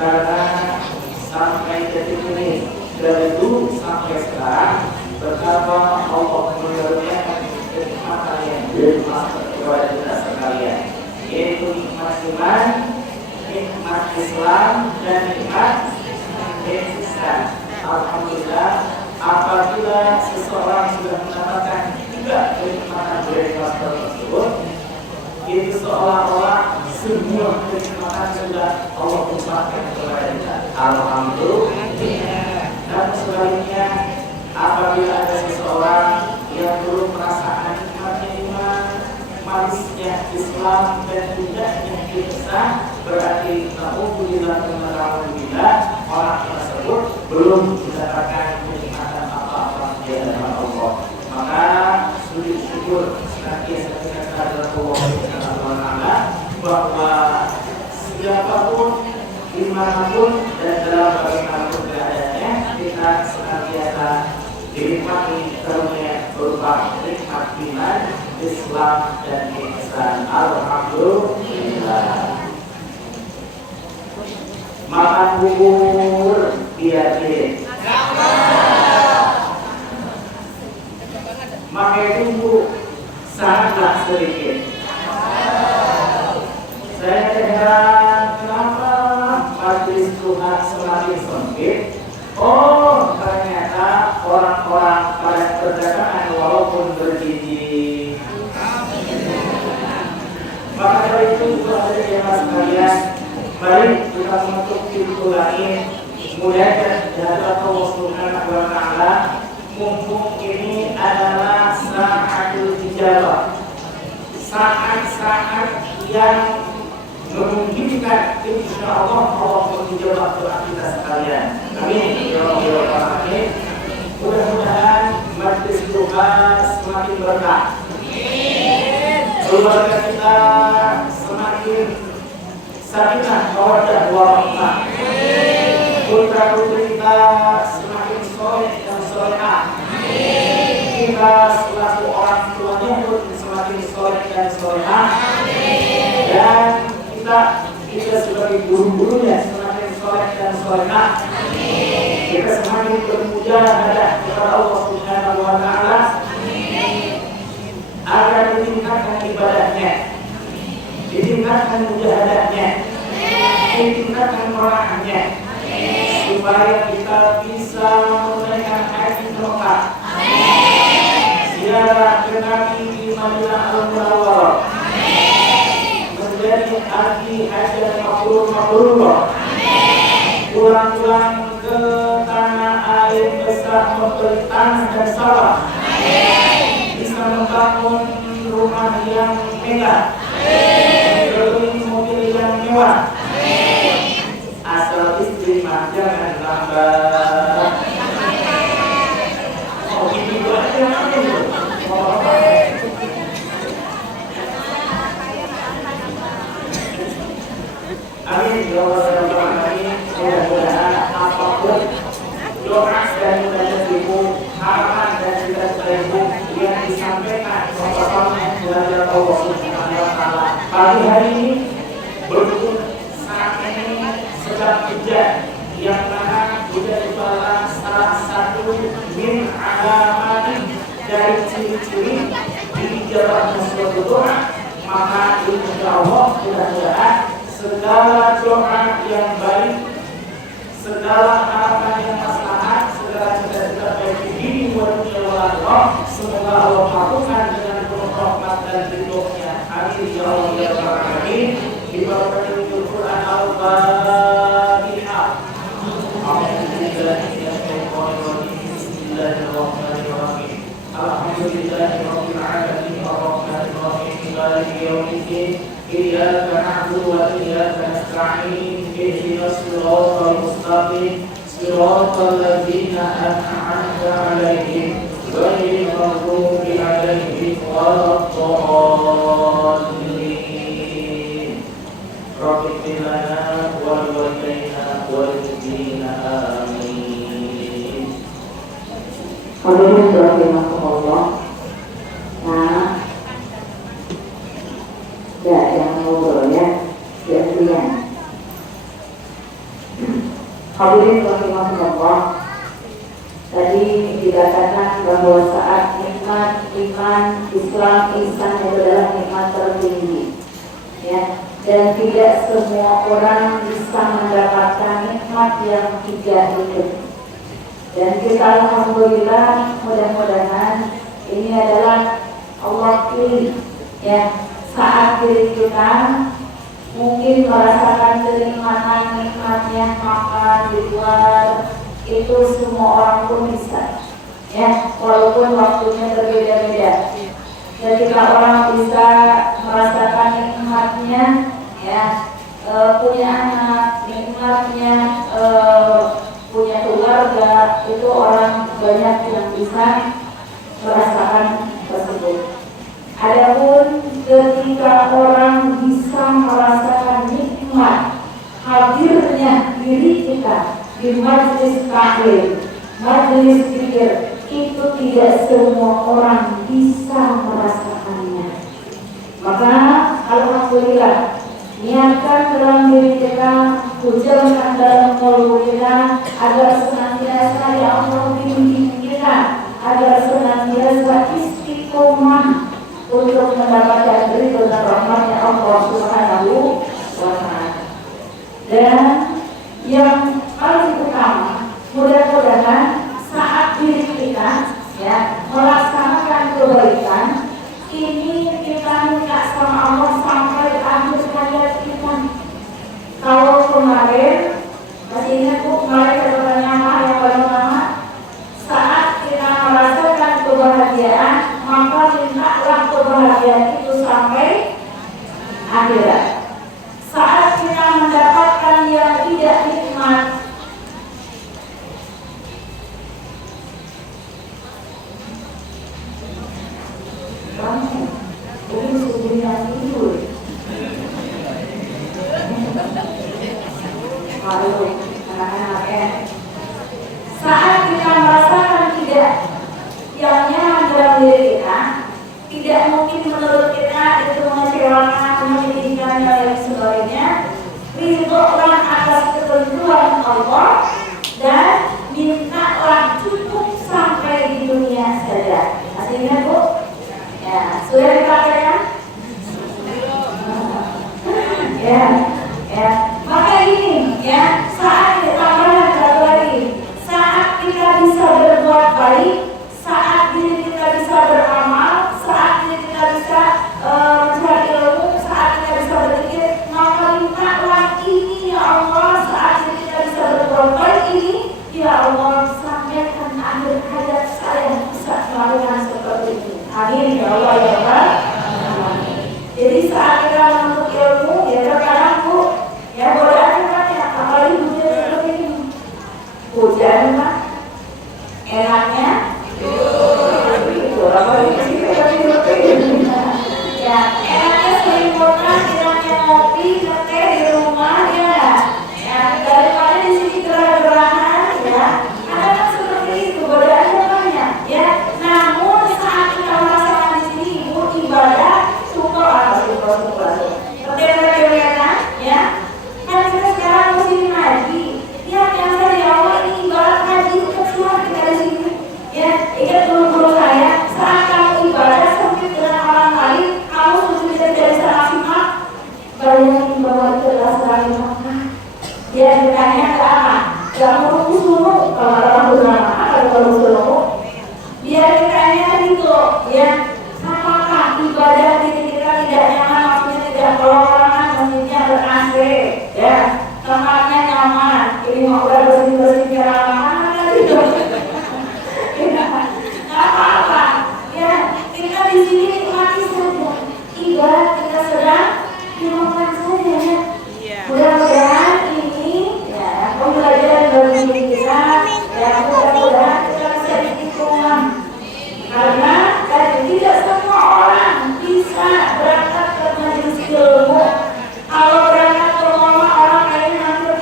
karena sampai detik ini dari dulu sampai sekarang betapa Allah mengaruniakan nikmat kalian, nikmat kepada kita sekalian, yaitu nikmat iman, nikmat Islam, dan nikmat ihsan. Alhamdulillah, apabila seseorang sudah mendapatkan tiga kenikmatan dari nikmat tersebut, itu seolah-olah semua kenikmatan sudah Allah limpahkan kepada kita. Alhamdulillah. Dan sebaliknya, apabila ada seseorang yang belum merasakan nikmatnya iman, manisnya Islam, dan indahnya ihsan, berarti alhamdulillah orang tersebut belum mendapatkan kenikmatan apa-apa dari Allah. Maka sujud syukur senantiasa kita kepada Allah Subhanahu wa Ta'ala bahwa siapapun, dimanapun, dan dalam bagaimanapun keadaannya, kita senantiasa dinikmati karunia berupa nikmat iman, Islam, dan ihsan. Alhamdulillah. Makan bubur biar gede, makai bumbu sangatlah sedikit. Saya heran kenapa majelis Tuhan semakin sempit. Oh, ternyata orang-orang pada perdagangan walaupun bergigi. Maka dari itu ada yang sekalian, mari kita menutup pintu langit, muliakan hadirat Allah Subhanahu wa Ta'ala. Mumpung ini adalah sa'atul ijabah, saat-saat yang memungkinkan insyaallah Allah menjawab doa kita sekalian. Amin ya rabbal alamin. Mudah-mudahan majelis doa semakin berkah. Keluarga kita semakin sakinah mawaddah warahmah. Putra-putri kita semakin soleh dan solehah. Kita selaku orang tuanya pun semakin soleh dan solehah. Dan kita sebagai guru-gurunya semakin soleh dan solehah. Kita semakin bermujahadah kepada Allah Subhanahu wa Ta'ala agar ditingkatkan ibadahnya, ditingkatkan mujahadahnya, ditingkatkan murahnya, supaya kita bisa menunaikan haji Mekah, ziarah ke Nabi di Madinah Al-Munawwarah, menjadi haji mabrur, pulang-pulang ke tanah air besar memberi tanah dan sawah, bisa membangun rumah yang megah, beli mobil yang mewah, asal istri mah jangan lambat. Oh gitu aja. Amin ya rabbal alamin. Mudah-mudahan apapun doa dan ibu, harapan dan cita-cita ibu yang disampaikan kepada Allah Subhanahu wa Ta'ala pagi hari ini, berhubung saat ini sedang hujan, yang mana hujan itu adalah salah satu min alamat dari ciri-ciri dijawabnya suatu doa. Maka insyaallah mudah-mudahan segala doa yang baik, segala harapan yang maslahat, segala cita-cita baik di diri wa dunia wal akhirah, semoga Allah kabulkan dengan penuh rahmat dan ridho-Nya. Amin ya Allah ya rabbal alamin. Di barakatil Quran Al-Fatihah. Bismillahirrahmanirrahim. Alhamdulillahirabbil alamin arrahmanir rahim maliki yaumiddin. Iyyaka na'budu wa iyyaka nasta'in. Ihdinas siratal mustaqim. Siratal ladzina an'amta 'alaihim ghairil maghdubi 'alaihim waladdallin. Rabbi lana wal walidayna wal mu'minina amin. Hadirin rahimakumullah. Nah, jangan ngobrol ya, gantian. Hadirin rahimakumullah. Tadi dikatakan bahwa saat nikmat iman, Islam, ihsan itu adalah nikmat tertinggi, ya. Dan tidak semua orang bisa mendapatkan nikmat yang tiga itu. Dan kita alhamdulillah, mudah-mudahan ini adalah Allah pilih, ya. Saat diri kita mungkin merasakan kenikmatan nikmatnya makan di luar, itu semua orang pun bisa, ya, walaupun waktunya berbeda-beda. Ketika orang bisa merasakan nikmatnya, ya, punya anak, nikmatnya punya keluarga, itu orang banyak yang bisa merasakan tersebut. Adapun ketika orang bisa merasakan nikmat hadirnya diri kita di majelis taklim, majelis zikir, itu tidak semua orang bisa merasakannya. Maka alhamdulillah, niatkan dalam diri kita, ucapkan dalam mulut kita, agar senantiasa ya Allah bimbing kita, agar senantiasa istiqomah untuk mendapatkan ridho dan rahmatnya Allah Subhanahu wa Ta'ala. Dan yang paling utama, mudah-mudahan saat diri kita, ya, melaksanakan kebaikan ini, kita minta sama Allah sampai akhir hayat kita. Kalau kemarin masih ingat Bu, kemarin kebetulannya yang paling utama, saat kita merasakan kebahagiaan, maka mintalah kebahagiaan itu sampai akhirat. Saat kita mendapatkan yang tidak nikmat, kamu mungkin sudah yang tidur. Lalu anak-anak ya, saat kita merasakan tidak yang nyaman dalam diri kita, tidak mungkin menurut kita itu mengecewakan, menyedihkan dan lain sebagainya, ridholah atas ketentuan Allah dan mintalah cukup sampai di dunia saja. Masih ingat Bu? Ya, sudah dipraktekkan? Ya, ya. Maka ini, ya, saat kita satu lagi, saat kita bisa berbuat baik, saat diri kita bisa beramal, saat diri kita bisa mencari ilmu, saat kita bisa berzikir, maka mintalah ini ya Allah, saat diri kita bisa berbuat baik ini, ya Allah, sampaikan akhir hayat saya bisa melakukan seperti ini. Amin ya Allah ya Rabbal Alamin. Jadi saat kita menuntut ilmu, ya terkadang Bu, ya godaan kan ya, apalagi hujan seperti ini. Hujan mah enaknya itu apalagi seperti ini. Ya, enaknya selimutan, enaknya ngopi, ngeteh di rumah ya. Ya, daripada di sini gerah-gerahan ya. Ada kan seperti itu, godaannya banyak ya. Namun saat kita merasakan di sini ibu ibadah syukur atau syukur. Berbeda-beda ya. Kan kita sekarang musim haji. Ya, yang saya Allah ini ibarat haji untuk semua kita di sini. Ya, ingat guru-guru saya, saat kamu ibadah sempit dengan orang lain, kamu sudah tidak bisa maksimal. Bayangin bahwa itu adalah selain maka. Dia ditanya ke apa? Gak mau dulu kalau orang bersama, kalau dulu. Dia ditanya gitu, ya, apakah ibadah diri kita tidak nyaman, maksudnya tidak kelongan, maksudnya ber-AC, ya, tempatnya nyaman, ini mau udah bersih-bersih biar lama gitu. Nggak apa-apa, ya, kita di sini nikmati saja, ibarat kita sedang dimakan saja ya. Mudah-mudahan ini, ya, pembelajaran bagi diri kita, ya, mudah-mudahan kita bisa istiqomah. Karena tidak semua orang bisa berangkat ke majelis ilmu. Kalau berangkat ke rumah orang lain hampir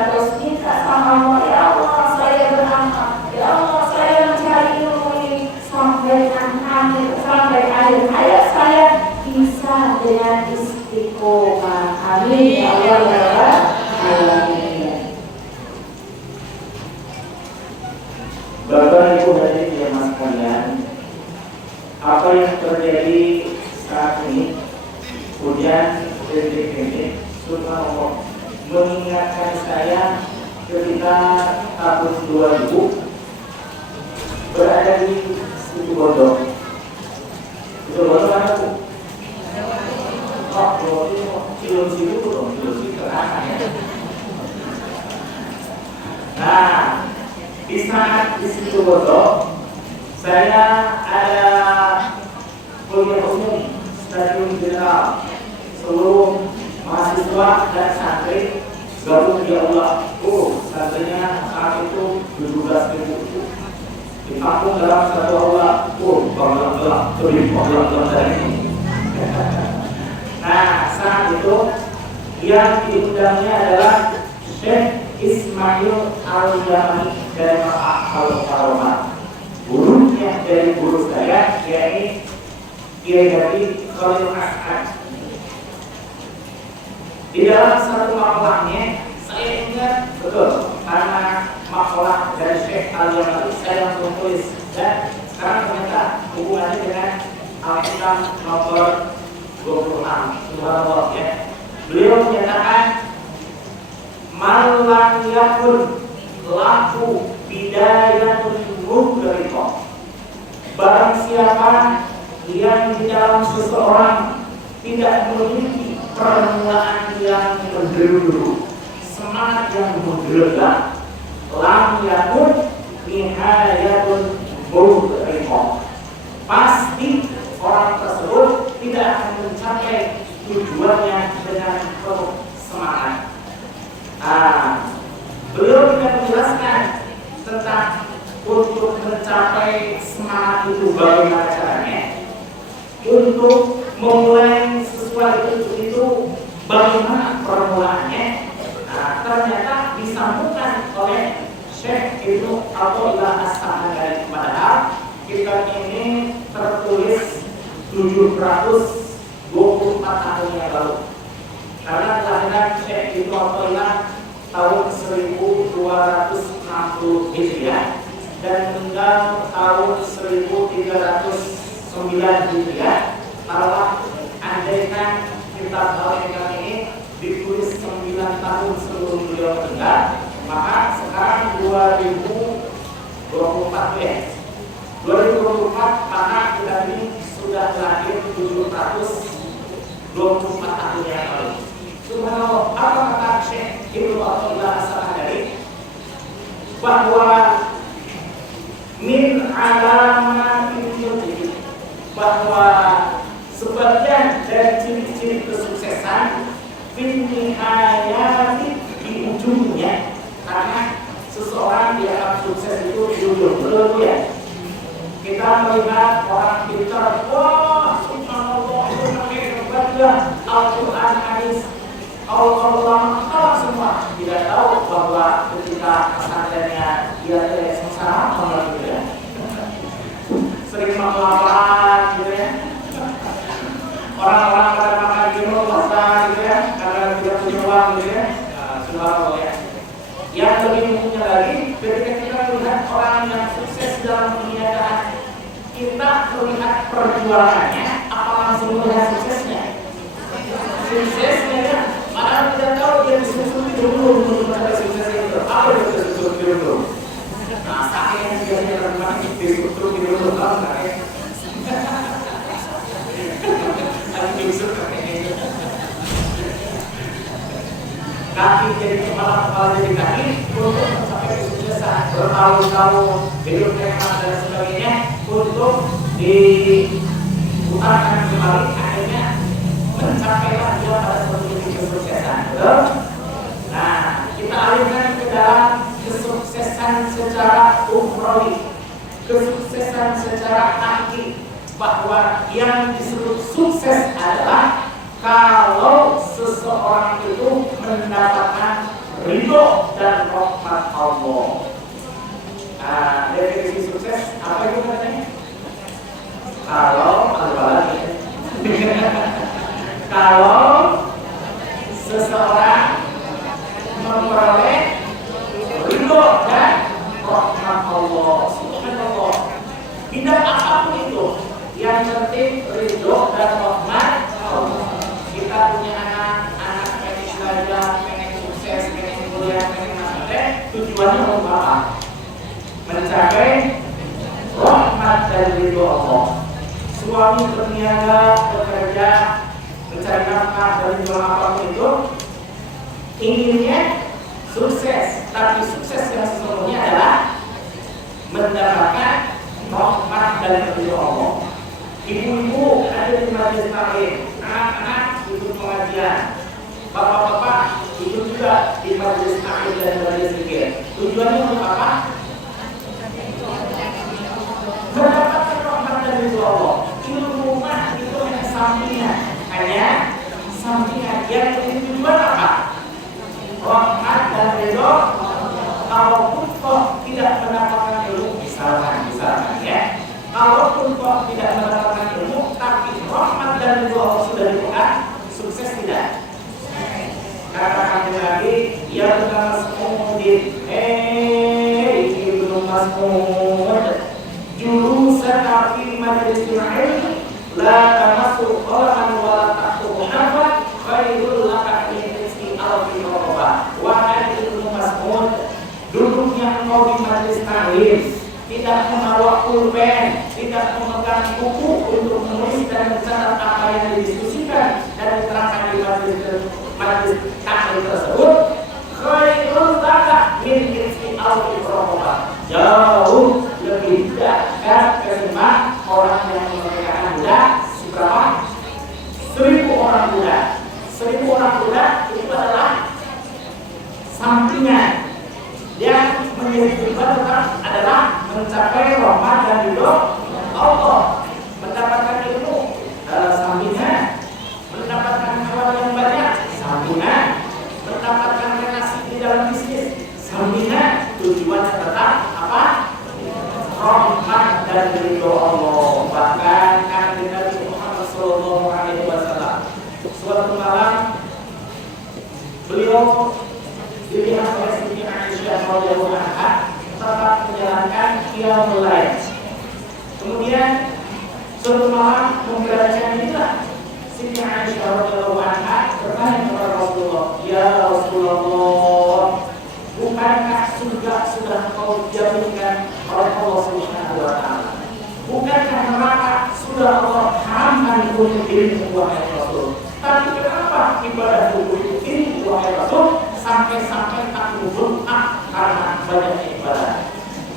dia terus minta sama Allah, ya Allah saya beramal, ya Allah saya mencari ilmu ini sampai akhir hayat saya bisa dengan istiqomah. Amin ya Allah ya Rabbal alamin. Bapak Ibu hadirin yang sekalian, apa yang terjadi saat ini, kemudian detik-detik Subhanallah mengingatkan saya ketika tahun 2000 berada di Situ Bondo. Situ Bondo mana Bu? Oh, Cilung Situ dong, Cilung Situ ya. Nah, di saat di Situ Bondo saya ada kuliah umum stadium general, seluruh mahasiswa dan santri gabung di aula. Santrinya saat itu 17.000 ditampung dalam satu aula. Bangga lebih bangga dari ini. Nah, saat itu yang diundangnya adalah Syekh Ismail Al-Yamani dari Al-Karoman. Gurunya dari guru saya, yakni Kiai Haji Khalil As'ad. Di dalam satu makalahnya, saya ingat betul karena makalah dari Syekh Al-Yamani saya langsung tulis, dan sekarang ternyata hubungannya dengan Al-Quran nomor 26. Subhanallah ya. Beliau menyatakan malam yakun laku bidayatun mudrikah. Barang siapa yang di dalam seseorang tidak memiliki permulaan yang menderu-deru, semangat yang menggelegar, lam yakun nihayatun mudrikah, pasti orang tersebut tidak akan mencapai tujuannya dengan penuh semangat. Beliau tidak menjelaskan tentang untuk mencapai semangat itu bagaimana caranya, untuk memulai sesuatu itu bagaimana permulaannya. Ternyata disambungkan oleh Syekh Ibnu Athaillah As-Samanani. Padahal kitab ini tertulis 724 tahun yang lalu, karena kelahiran Syekh Ibnu Athaillah tahun 1260 Hijriah dan meninggal tahun 1309 Hijriah. Kalau andaikan kitab Al-Hikam ini ditulis 9 tahun sebelum beliau meninggal, maka sekarang 2024 ya. 2024 maka kitab ini sudah lahir 724 tahun yang lalu. Subhanallah, apa kata Syekh Ibnu Athaillah As-Samanani? Bahwa min alamatil yauti, bahwa sebagian dari ciri-ciri kesuksesan fin nihayati, di ujungnya, karena seseorang dianggap sukses itu di ujung, betul ya? Kita melihat orang pintar, wah subhanallah, itu pakai kebaca Al-Quran, hadis, Allah semua, tidak tahu bahwa ketika pesantrennya dia tidak sengsara apa gitu ya, sering makan gitu ya, orang-orang pada makan di rumah puasa gitu ya, karena tidak punya uang gitu ya. Subhanallah ya. Yang lebih umumnya lagi, ketika kita melihat orang yang sukses dalam perniagaan, kita melihat perjuangannya, apa langsung melihat suksesnya? Suksesnya ya, padahal tidak tahu dia disusun dulu untuk mencapai sukses itu. Apa yang disusun dulu? Nah, sakitnya dia teman-teman disusun dulu, tahu nggak ya? Kaki jadi kepala jadi kaki untuk mencapai kesuksesan, bertahun-tahun hidup hemat dan sebagainya untuk diputarkan kembali, akhirnya mencapailah dia pada suatu titik kesuksesan. Betul? Nah, kita alihkan ke dalam kesuksesan secara ukhrawi, kesuksesan secara hakiki, bahwa yang disebut sukses adalah kalau seseorang itu mendapatkan ridho dan rahmat Allah. Nah, definisi sukses apa itu katanya? Kalau kalau seseorang memperoleh ridho dan rahmat Allah. Subhanallah. Tidak apapun itu, yang penting ridho dan rahmat Allah. Kita punya anak pengen belajar, pengen sukses, pengen kuliah, pengen masuk, tujuannya untuk apa? Mencapai rahmat dan ridho Allah. Suami berniaga, bekerja, mencari nafkah dan jual apapun itu, inginnya sukses, tapi sukses yang sesungguhnya adalah mendapatkan rahmat dan ridho Allah. Ibu-ibu ada di majelis taklim, anak-anak ikut pengajian, bapak-bapak ikut juga di majelis taklim dan majelis zikir. Tujuannya untuk apa? Mendapatkan rahmat dan ridho Allah. Ilmu rumah itu hanya sampingan, yang jadi tujuan apa? Rahmat dan ridho. Kalaupun kok tidak mendapatkan ilmu, misalkan ya, kalaupun kok tidak mendapatkan ilmu, tapi rahmat dan ridho Allah sudah dipegang, sukses tidak? Katakan lagi, ya Mas'udin, Ibnu Mas'ud, jurusan fi majlis ilmi, la tamassu Qur'an wa la tahtu hafal, khairul laka min rizqi alfi roba. Wahai Ibnu Mas'ud, duduknya engkau di majelis taklim, tidak membawa pulpen, tidak memegang buku untuk menulis dan mencatat apa yang didiskusikan dan diterangkan di majelis taklim tersebut, khairul laka min rizqi alfi roba. Jauh lebih dekat ketimbang orang yang memerdekakan budak seberapa? 1000 orang budak. 1000 orang budak itu adalah sampingan. Yang menjadi tujuan adalah mencapai rahmat dan ridho Allah. Mendapatkan ilmu sampingan, mendapatkan kawan yang banyak sampingan, mendapatkan relasi di dalam bisnis sampingan. Tujuannya tetap apa? Rahmat dan ridho Allah. Bahkan Nabi Muhammad SAW suatu malam beliau dilihat oleh Siti Aisyah radhiyallahu anha tetap menjalankan qiyamul lail. Kemudian suatu malam memperhatikan inilah Siti Aisyah radhiyallahu anha bertanya kepada Rasulullah, ya Rasulullah, bukankah surga sudah kau jaminkan oleh Allah Subhanahu wa taala? Bukankah neraka sudah Allah haramkan untuk dirimu wahai Rasul? Tapi kenapa ibadah tubuh ini wahai Rasul sampai-sampai tak luput karena banyaknya ibadah?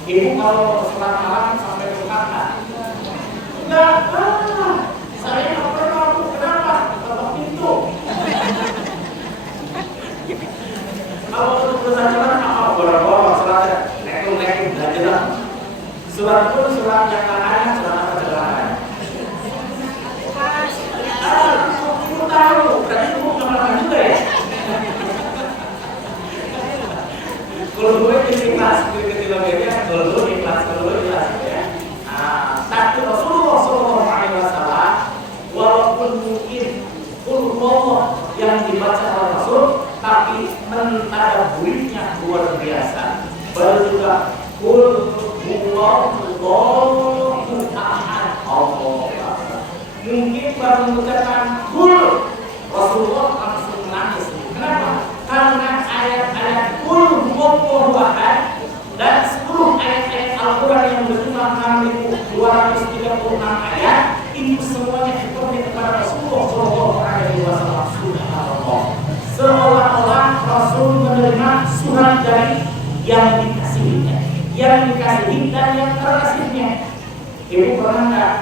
Ibu kalau sholat malam sampai berkata, enggak, saya nggak pernah. Kenapa? Ketok pintu. Kalau untuk bersajaran apa? Berapa sholatnya? Nekum belajar. Surat pun surat yang lain, surat apa jalan? Ibu tahu, berarti ibu nggak juga ya? Kalau gue ikhlas, ketika beda, kalau gue ikhlas ya. Tapi Rasulullah SAW, walaupun mungkin Allah yang dibaca oleh Rasul, tapi mentadabburinya luar biasa. Baru juga Allahu ahad, Allah. Mungkin baru mengucapkan kul, Rasulullah langsung menangis. Kenapa? Karena ayat-ayat kul huwallahu ahad dan 10 ayat-ayat Al-Quran yang berjumlah 6.236 ayat itu semuanya dipenuhi kepada Rasulullah SAW. Subhanallah. Seolah-olah Rasul menerima surat dari yang dikasihinya, dan yang terkasihnya. Ibu pernah nggak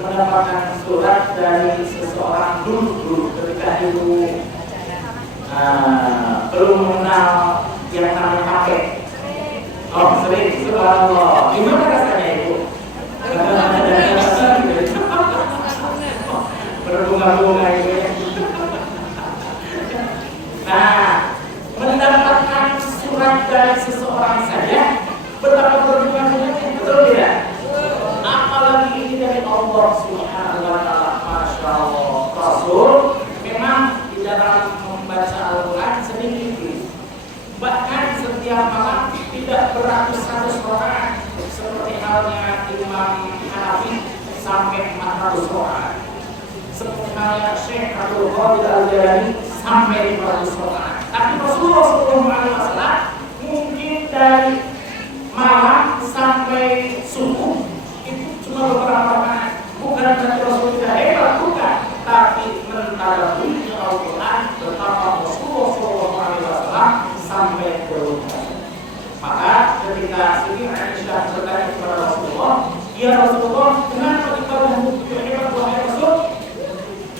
mendapatkan surat dari seseorang dulu ketika ibu belum mengenal yang namanya pakai? Oh, sering. Subhanallah. Gimana rasanya ibu? Berbunga-bunga itu ya. Nah, mendapatkan dari seseorang saja betapa berhubungannya, betul tidak? Apalagi ini dari Allah Subhanahu wa taala. Masya Allah. Rasul memang di dalam membaca Al-Quran sedikit, bahkan setiap malam tidak beratus-ratus rakaat seperti halnya Imam Hanafi sampai 400 rakaat, seperti halnya Syekh Abdul Qadir Al-Jailani sampai 500 rakaat. Tapi Rasulullah SAW mungkin dari malam sampai subuh itu cuma beberapa rakaat. Bukan berarti Rasul tidak hebat, bukan, tapi mentadaburi Al-Quran betapa Rasulullah SAW sampai berubah. Maka ketika Siti Aisyah bertanya kepada Rasulullah, ya Rasulullah, kenapa ibadahmu begitu hebat wahai Rasul?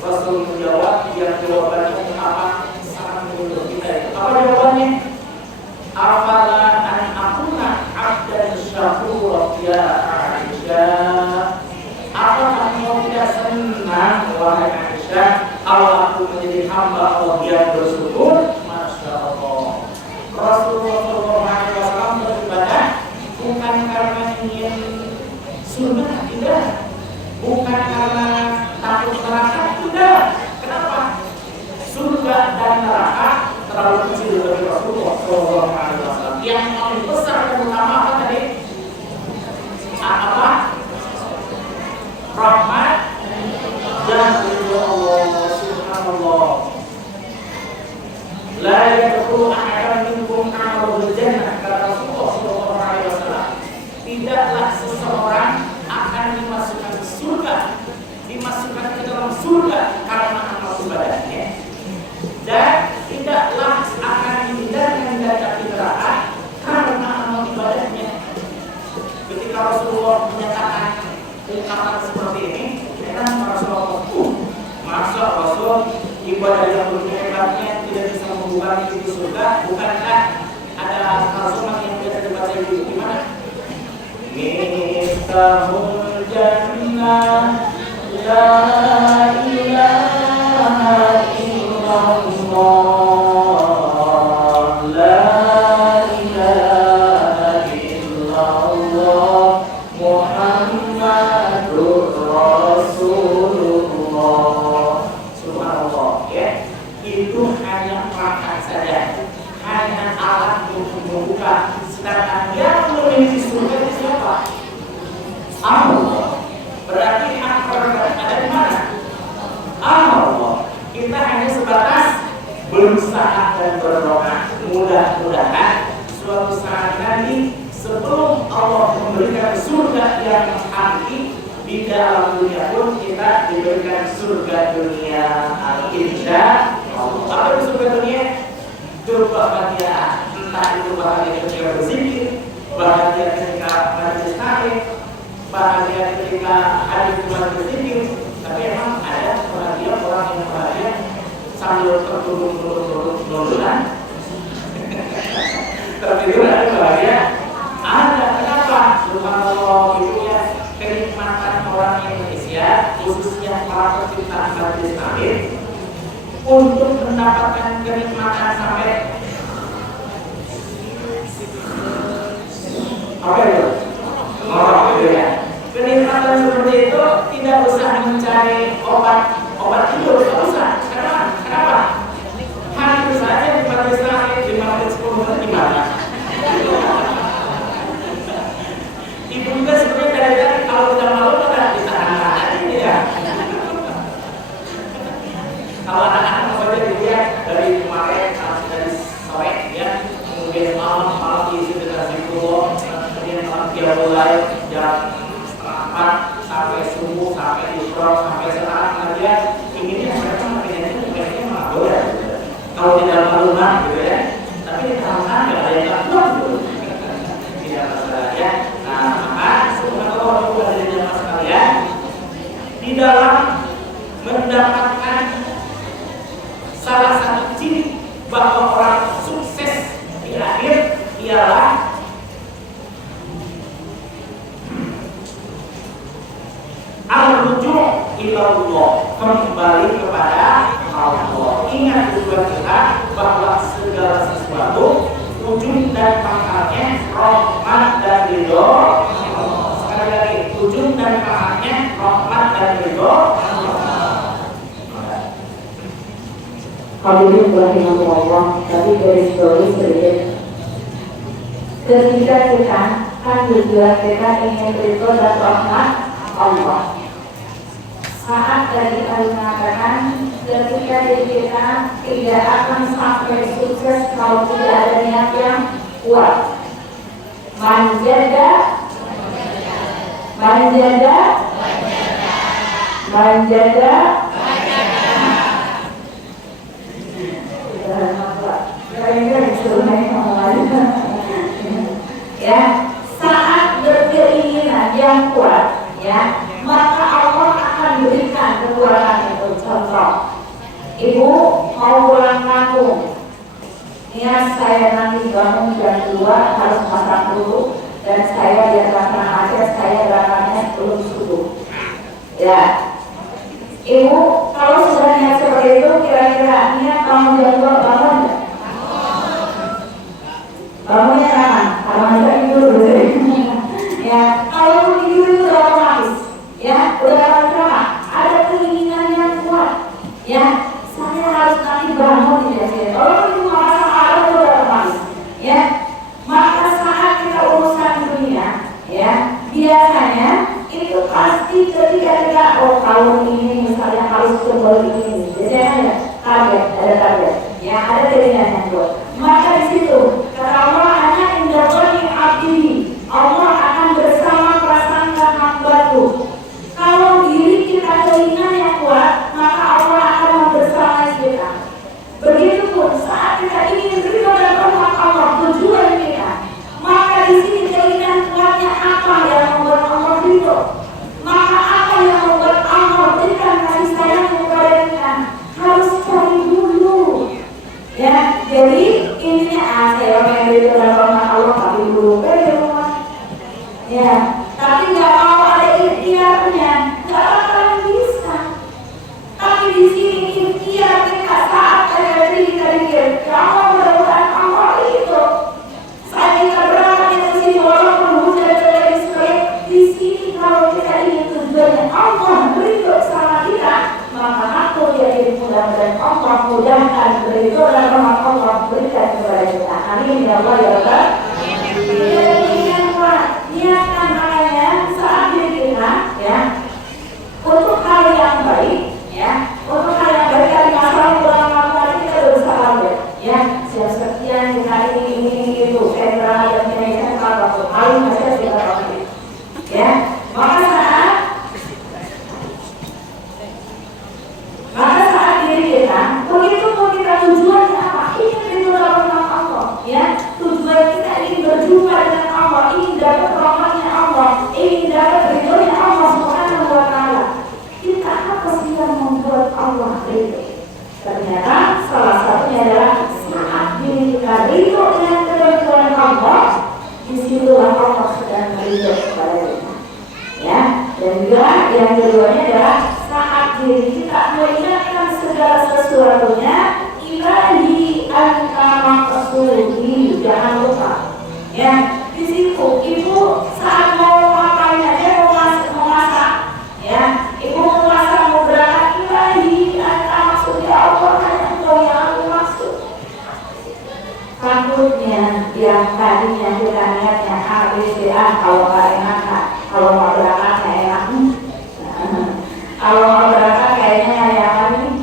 Rasul menjawab, yang jawabannya apa? Sangat menurut kita itu. Apa jawabannya? Afala an akuna abdan syakura ya Aisyah. Apakah kamu tidak senang wahai Aisyah kalau aku menjadi hamba Allah yang bersyukur? Masya Allah. Rasulullah SAW beribadah bukan karena ingin surga, tidak. Bukan karena takut neraka, tidak. Kenapa? Surga dan neraka terlalu kecil bagi Rasulullah SAW. Yang paling besar dan utama apa tadi? Apa? Rahmat dan ridho Allah Subhanallah. La yadkhulu ahadan minkum amalul jannah, kata Rasulullah SAW. Tidaklah seseorang akan dimasukkan surga, dimasukkan ke dalam surga karena amal ibadahnya, dan tidaklah akan dihindarkan dari api neraka karena amal ibadahnya. Ketika Rasulullah menyatakan ungkapan seperti ini, kan Rasulullah masa Rasul ibadah yang berkehebatnya tidak bisa membuka pintu surga. Bukankah ada Rasulullah yang biasa dibaca itu gimana? Miftahul jannah la ilaha illallah, la ilaha illallah, Muhammadur Rasulullah. Subhanallah, ya. Itu hanya perangkat saja, hanya alat untuk membuka. Sedangkan yang memiliki surga itu siapa? Allah. Berarti hak prerogatif ada di mana? Allah. Kita hanya sebatas berusaha dan berdoa. Mudah-mudahan suatu saat nanti sebelum Allah memberikan surga yang hakiki di dalam dunia pun kita diberikan surga dunia. Insya Allah. Apa itu surga dunia? Kebahagiaan. Entah itu bahagia ketika berzikir, bahagia ketika majelis taklim, bahagia ketika ada cuma berzikir. Tapi emang ada bahagia orang yang bahagia sambil terturun-turun-turunan. Tertidur ada bahagia. Ada. Kenapa? Subhanallah, itu ya kenikmatan orang Indonesia, khususnya para pecinta majelis taklim, untuk mendapatkan kenikmatan sampai apa itu? Ngorok gitu ya. Kenikmatan seperti itu tidak usah mencari obat tidur, tidak usah. Kenapa? Hal itu saja di majelis taklim 5 menit 10 menit gimana? Ibu juga sebenarnya dari tadi kalau tidak malu maka ditahan aja ya. Kalau anak-anak saja dilihat dari kemarin dari sore ya, kemudian malam diisi dengan zikrullah, kemudian malam dia mulai jam 4 sampai subuh sampai isyraq sampai sekarang aja inginnya mereka makinnya malu ya. Kalau tidak malu gitu ya. Tapi ditahan nggak ada yang kuat gitu. Tidak masalah ya. Nah, maka subhanallah itu ada jamaah sekalian di dalam mendapatkan salah satu ciri bahwa orang sukses di akhir ialah al-ruju' ila Allah, kembali kepada Allah. Ingat tujuan kita bahwa segala sesuatu ujung dan K-nya rahmat dan ridho. Sekali lagi, ujung dan K-nya rahmat dan ridho. Hadirin rahimahullah, tapi garis bawah sedikit. Ketika kita kan tujuan kita ingin ridho dan rahmat Allah. Saat tadi saya mengatakan ketika diri kita tidak akan sampai sukses kalau tidak ada niat yang kuat. Menjaga ya, saat berkeinginan yang kuat, ya, maka Allah akan berikan kekuatan itu. Contoh, ibu mau pulang kampung, niat saya nanti bangun jam 2 harus masak dulu, dan saya di belakang aja, saya berangkatnya belum subuh. Ya, ibu kalau sudah niat seperti itu, kira-kira niat bangun jam 2 bangun nggak? Bangunnya kapan? Kalau masa tidur ya, kalau tidur itu udah otomatis, ya, udah lama ada keinginan yang kuat, ya, saya harus nanti bangun tidak sih? Kalau itu merasa ada udah otomatis, ya, maka saat kita urusan dunia, ya, biasanya itu pasti ketika kita tahun ini misalnya harus kembali ini, biasanya ada target, ya, ada keinginan yang kuat. Maka di situ kata Allah hanya indahnya abdi, Allah akan bersama prasangka hambaku. Kalau diri kita keinginan yang kuat, maka Allah akan membersamai kita. Begitupun saat kita ingin ridho dan rahmat Allah, tujuan kita, maka di sini keinginan kuatnya apa yang membuat Allah ridho? Maka apa yang membuat Allah berikan kasih sayang kepada kita? Harus cari dulu. Ya, jadi intinya saya pengen ridho dan rahmat Allah, tapi dulu di rumah. Ya, tapi nggak mau ada ikhtiarnya, nggak akan bisa. Tapi di sini ikhtiar kita saat ada diri kita pikir, Allah mudah-mudahan Allah itu. Saat kita berangkat ke sini walaupun hujan terjadi sekali, di sini kalau kita ingin tujuannya Allah ridho sama kita, maka aku yakin mudah-mudahan Allah mudahkan ridho dan rahmat Allah berikan kepada kita. Amin ya Allah ya Rabbal. Niatkan makanya saat diri kita, ya, untuk hal yang baik, ya, untuk hal yang baik dari masalah ulang kali kita berusaha, ya, siap sekian kita ini itu, saya berangkat yang ini saya apa paling saya tidak tahu, ya, maka saat diri kita, begitu pun kita tujuannya apa? Ingin ridho dalam nama Allah, ya, tujuan kita ingin berjumpa dengan Allah, ingin dapat rahmatnya Allah, ingin dapat ridhonya Allah Subhanahu wa Ta'ala. Kita apa sih yang membuat Allah ridho? Ternyata salah satunya adalah saat diri kita ridho dengan keridhaan Allah, disitulah Allah sedang ridho kepada kita. Ya, dan juga yang keduanya adalah saat diri kita mengingatkan segala sesuatunya, ilahi anta maqsudi, jangan lupa. Ya, di situ ibu saat mau ngapain aja, mau masak, ya, ibu mau masak, mau berangkat, ilahi anta maqsudi, Allah hanya engkau yang aku maksud. Takutnya yang tadinya kita niatnya A, B, C, A, kalau nggak enak, kalau mau berangkat nggak enak, kalau mau berangkat kayaknya yang ini,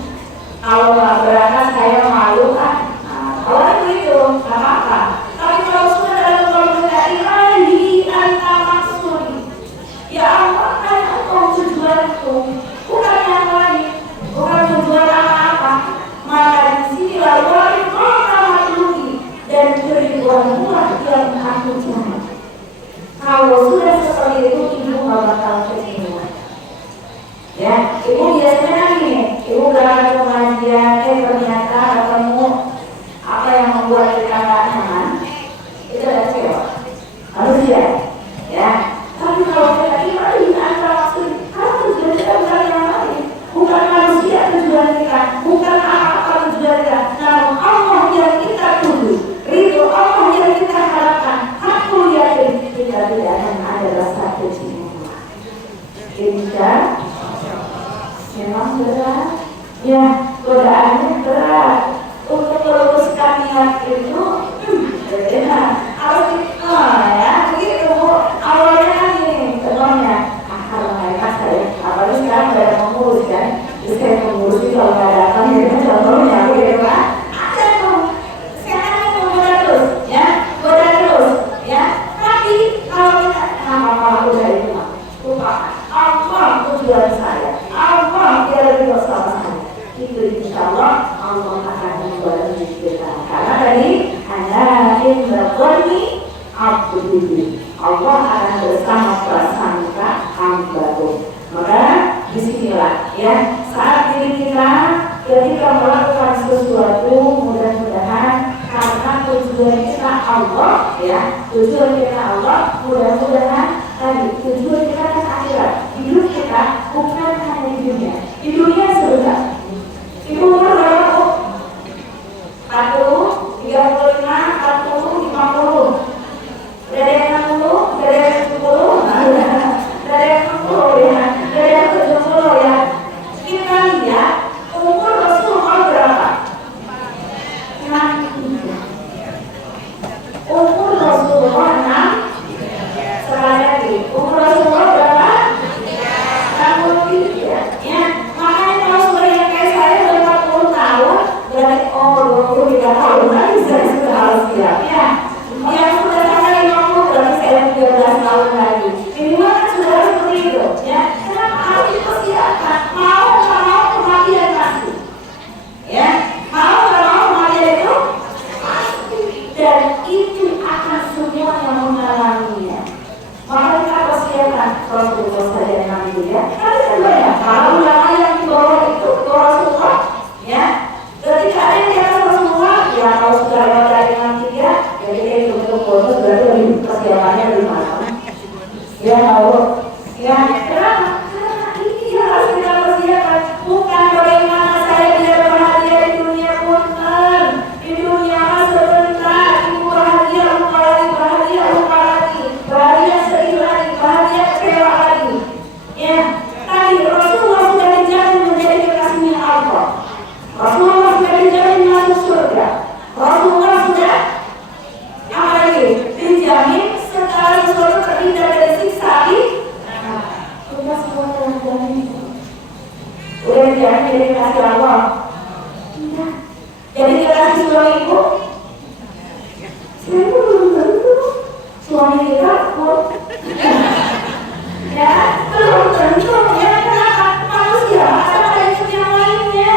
kalau nggak berangkat saya malu kan, kalau itu nggak apa-apa. Tapi kalau sudah dalam keluarga ilahi anta maksudi, ya Allah kan engkau tujuanku, bukan yang lain, bukan tujuan apa-apa. Maka di sini lalu dan keriduan murah yang aku cari. Kalau sudah seperti itu, ibu nggak bakal kecewa. Ya, ibu biasanya gini, ibu berangkat pengajian, ternyata ketemu apa yang membuat kita nggak nyaman, itu ada kecewa. Manusia, ya. Tapi kalau kita ini antara maksud, karena tujuan kita bukan yang lain, bukan manusia tujuan kita, bukan apa-apa tujuan kita, namun Allah yang kita tuju. Ridho Allah yang kita harapkan. abdi. Allah akan bersama prasangka hamba-Nya. Maka disinilah ya saat diri kita ketika melakukan sesuatu mudah-mudahan karena tujuan kita Allah ya, tujuan kita Allah, mudah-mudahan tadi tujuan kita kan akhirat. Hidup kita bukan hanya di dunia sebentar. Ibu umur berapa Bu? 40, 35, 40, 50. Dari yang 60, dari yang 70, dari yang 60 ya, dari yang 70 ya. Kita lihat umur Rasulullah berapa? 63. Umur Rasulullah 6. Sekali lagi, umur Rasulullah berapa? 63. Ya, makanya kalau sudah yang kayak saya udah 40 tahun, berarti 23 tahun lagi saya sudah harus siap ya. Yang sudah sampai 50 berarti saya 13 tahun lagi. Minimal kan sudah seperti itu ya. Kenapa harus dipersiapkan? Mau nggak mau kematian pasti. Ya, mau nggak mau kematian itu pasti. Dan itu akan semua yang mengalaminya. Maka kita persiapkan Rasulullah saja nanti ya. Tapi sebenarnya kalau ulama yang dibawa itu Rasulullah ya. Ketika ada yang di atas Rasulullah ya kalau sudah lewat dari 63 ya kita itu bonus berarti lebih persiapannya lebih matang. Ya Allah. Ya kenapa? Karena ini yang harus kita persiapkan. Bukan bagaimana saya biar bahagia di dunia punten. Di dunia sebentar. Ibu bahagia, lupa lagi, bahagia, lupa lagi. Bahagia sedih lagi, bahagia kecewa lagi. Ya, tadi Rasulullah sudah dijamin menjadi kekasihnya Allah. Rasulullah sudah dijamin masuk surga. Rasulullah sudah apa lagi? Dijamin segala sesuatu terhindar dari siksa api. Sudah semua telah dijamin. Udah dijamin jadi kasih Allah. Tidak. Jadi dikasih suami ibu. Saya belum tentu. Suami kita pun. Ya, belum tentu. Ya, kenapa? Manusia ada ikut yang lainnya.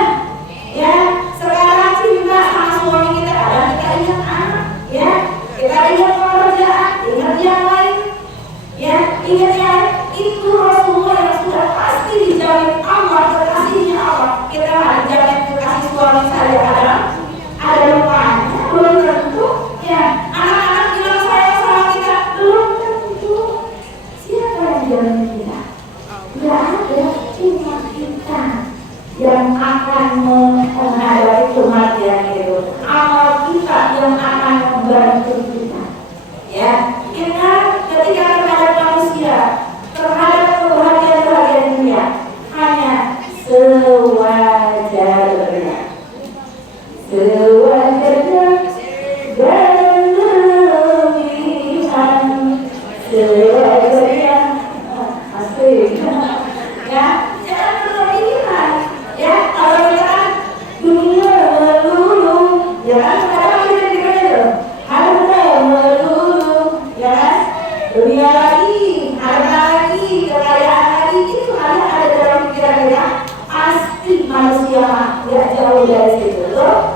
Ya, sekarang cinta sama suami kita kadang kita ingat anak. Ya, kita ingat pekerjaan, ingat yang lain. Ya, ingat yang itu Rasulullah yang sudah pasti dijamin Allah, kekasihnya Allah. Kita dijamin kekasih suami saya ada lupanya, belum tentu. Ya, anak-anak bilang sayang sama kita, belum tentu. Siapa yang jamin kita? Tidak ada, cuma kita yang akan menghadapi kematian itu. Amal kita yang akan membantu kita. Ya, kita ketika terhadap manusia, terhadap kebahagiaan dunia, hanya sewajarnya. Sewajarnya dan lebihan. Sewajarnya asik. Ya, jangan berlebihan. Ya, kalau kita dunia melulu, ya kan sekarang kita dikira harta melulu, ya kan dunia lagi, harta lagi, kekayaan lagi, itu hanya ada dalam pikiran kita. Pasti manusia tidak jauh dari situ, loh.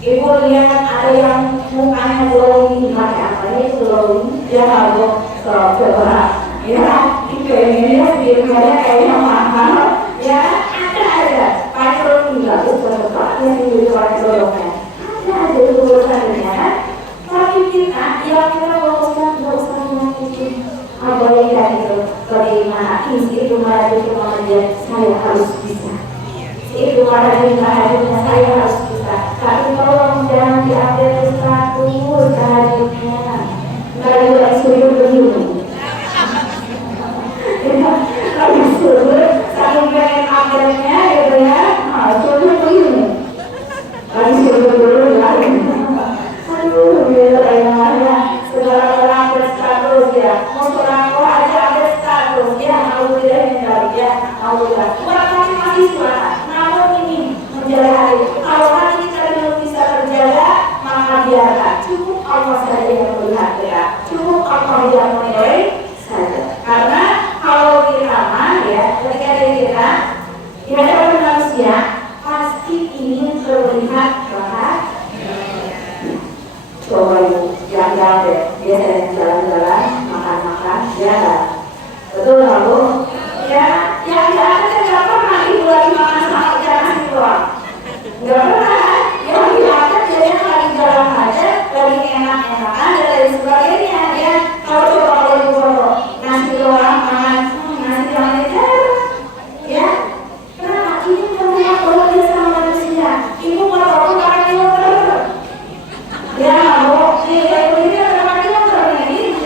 Ibu lihat ada yang mukanya glowing, pakai apa itu glowing, dia kalau coba, ya, itu ini biasanya kayaknya mahal, ya. Ada patroli nggak usah itu pakai dorongnya ada urusannya. Tapi kita yang kita loloskan itu abaikan itu bagaimana isi itu marah dia saya harus bisa itu marahnya saya harus bisa. Tapi tolong jangan diambil status tahajudnya nggak juga disuruh begini. Kalau disuruh saking pengen akhirnya gitu ya, suruh begini lagi suruh dulu lagi aduh bila ya segala orang berstatus ya mau seorang aja ada status ya mau tidak hindari ya mau tidak buat mahasiswa namun ini menjaga hati kalau hati kita belum bisa terjaga maka biarlah cukup Allah saja yang melihat ya cukup Allah biasanya jalan-jalan, makan-makan, ya betul nggak Bu? Ya, yang di atas nggak pernah ibu lagi makan sama ikan nasi doang, nggak pernah. Yang di atas jadinya lagi jalan aja, lagi enak-enakan dan lain sebagainya. Ya, kalau coba kalau ibu foto nasi doang makan nasi doang aja, ya. Kenapa? Ini punya keluarga sama manusia. Ibu mau tahu pakai filter, ya Bu. Ini pakai filter ini.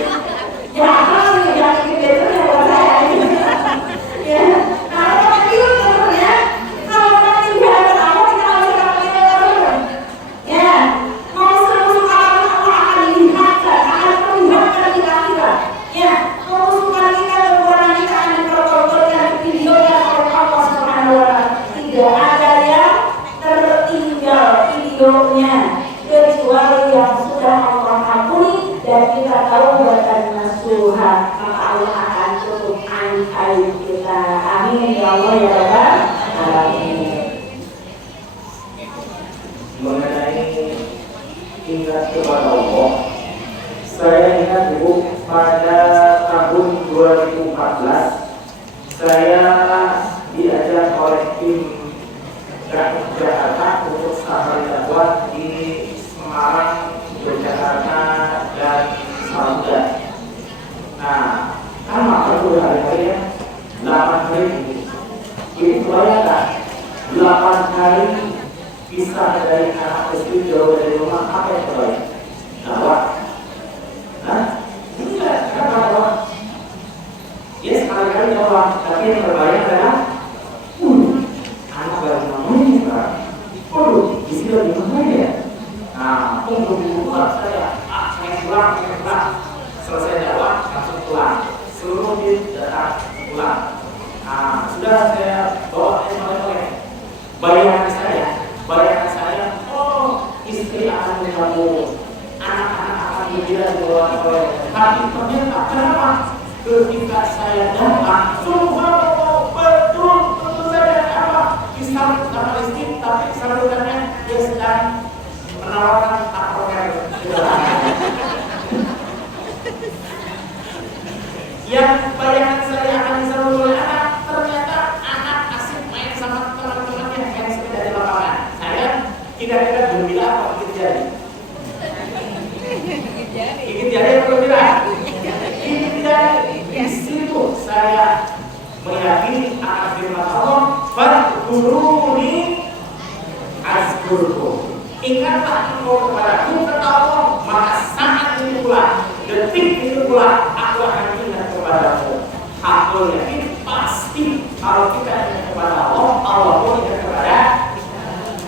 Ya apa sih yang itu ya buat saya ini. Ya, kalau pakai filter ya, kalau pakai filter apa kita harus pakai filter. Ya, mau seru apa akan dilihatkan, akan terlihatkan di kita. Ya, mau suka kita kekurangan kita akan dipertontonkan, divideokan oleh Allah Subhanahu wa Ta'ala. Tidak ada yang tertinggal videonya kecuali yang sudah Allah ampuni dan kita tahu buatan nasuha, maka Allah akan tutup aib kita. Amin ya Allah ya Rabbal alamin. Mengenai ingat kepada Allah, saya ingat Ibu pada tahun 2014 saya diajak oleh tim Jakarta untuk safari dakwah di Semarang, Yogyakarta, dan Samarinda. Nah, kan makan udah hari-hari ya, 8 hari ini. Ini bayangkan, 8 hari pisah dari anak istri jauh dari rumah, apa yang terbaik? Dakwah. Nah, tidak, kenapa dakwah? Ya sekali-kali dakwah, tapi yang terbaik adalah anak baru namanya sekarang. Waduh, di sini lagi mana ya? Nah, untuk buat saya, pengen pulang. Selesai dakwah, langsung pulang. Seluruh tim datang pulang. Nah, sudah saya bawa oleh bayangan saya, oh istri akan menyambut, anak-anak akan berjalan di bawah oleh. Tapi ternyata kenapa? Ketika saya datang, subhanallah, betul saja apa? Disambut sama istri, tapi sambutannya dia sedang menawarkan takoker. Yang bayangan saya akan disambut oleh anak, ternyata anak asik main sama teman-temannya yang sepeda di lapangan. Saya kira-kira gembira apa gigit jari? Gigit jari apa gembira? Gigit jari. Di situ saya meyakini akan firman Allah, fadkuruni azkurkum. Ingatlah engkau kepadaku kata Allah, maka saat itu pula, detik itu pula aku akan ingat kepadamu. Aku yakin pasti kalau kita ingat kepada Allah, Allah pun ingat kepada.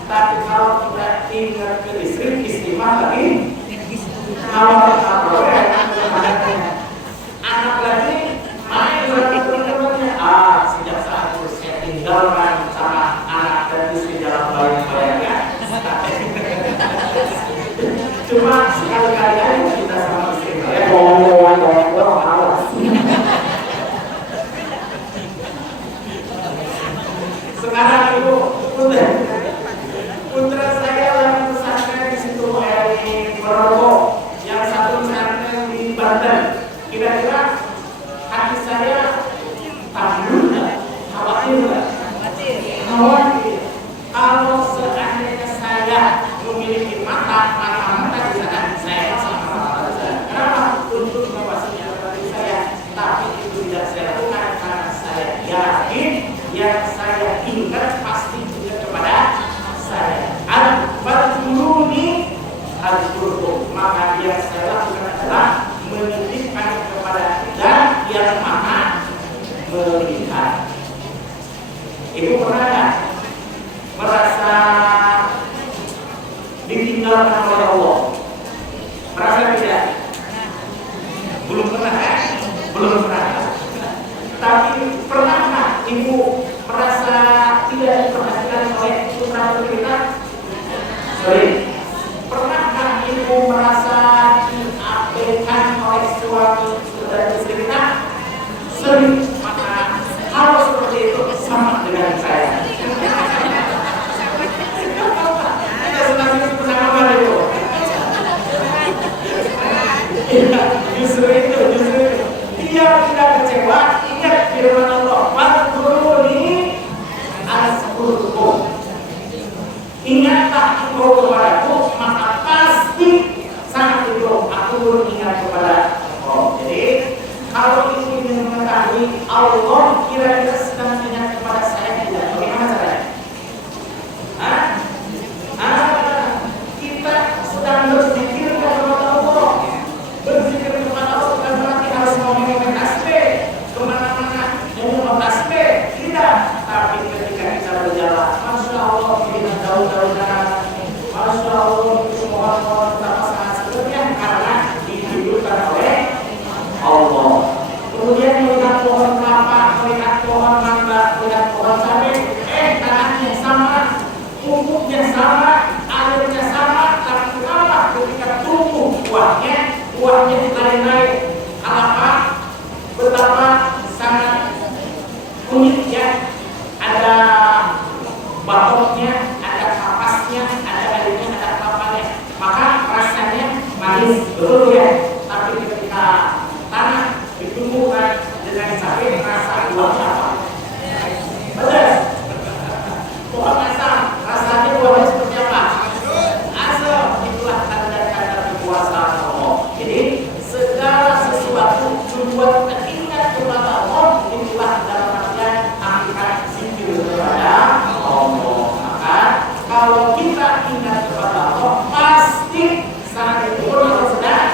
Tapi kalau kita ingat ke istri mah lagi kalau anak lagi main dengan teman-temannya. Sejak saat itu saya tinggalkan sama anak dan istri dalam bayang-bayangnya. Cuma sekali-kali aja kita sama istri ya. Bayang-bayang awas. Sekarang Ibu, putra saya yang pesantren di situ di Ponorogo, yang satu pesantren di Banten. Kira-kira hati saya takut nggak? Khawatir nggak? Khawatir. Kalau seandainya saya memiliki mata di sana, saya sama mata di sana. Kenapa? Untuk mengawasi bagi saya. Tapi itu tidak saya lakukan karena saya yakin yang saya ingat pasti juga kepada saya. Al-Fadluni al-Qur'an. Maka yang saya lakukan adalah menitipkan kepada Dan yang Maha Melihat. Ibu pernah nggak merasa ditinggalkan oleh Allah? Merasa tidak? Belum pernah ya? Belum pernah. Tapi pernahkah Ibu merasa tidak diperhatikan oleh putra kita? Sering. Pernahkah Ibu merasa diabaikan oleh suami dan istri kita? Sering. Maka hal seperti itu sama dengan saya. Kita senang bersama Ibu. Justru itu. Biar tidak kecewa, ingat firman Allah. Wadkuruni azkurkum. Ingatlah engkau kepadaku, maka pasti saat itu aku ingat kepada engkau. Jadi kalau itu ingin mengetahui Allah kira-kira sedang ingat kepada saya tidak? Bagaimana caranya? Kita sedang berzikir kepada Allah. Berzikir kepada Allah bukan berarti harus ngomongin tasbih kemana-mana, ngomong tasbih tidak. Tapi ketika kita berjalan, masya Allah kita daun-daunan, masya Allah itu mohon-mohon betapa sangat sebenarnya karena dihidupkan oleh Allah. Kemudian melihat pohon kelapa, melihat pohon mangga, melihat pohon cabai, tanahnya sama, pupuknya sama, airnya sama, tapi kenapa ketika tumbuh buahnya ditarik-naik, apa? Betapa sangat unik ya. Ada batoknya, ada kapasnya, ada airnya, ada kelapanya. Maka rasanya manis, betul ya. Tapi ketika tanah ditumbuhkan dengan cabai, rasa buahnya apa? Betul. Pohon asam, rasanya buahnya seperti apa? Asam. Itulah tanda-tanda kekuasaan Allah. Jadi segala sesuatu membuat kita ingat kepada Allah. Itulah dalam artian hakikat zikir kepada Allah. Maka kalau kita ingat kepada Allah, pasti saat itu pun Allah sedang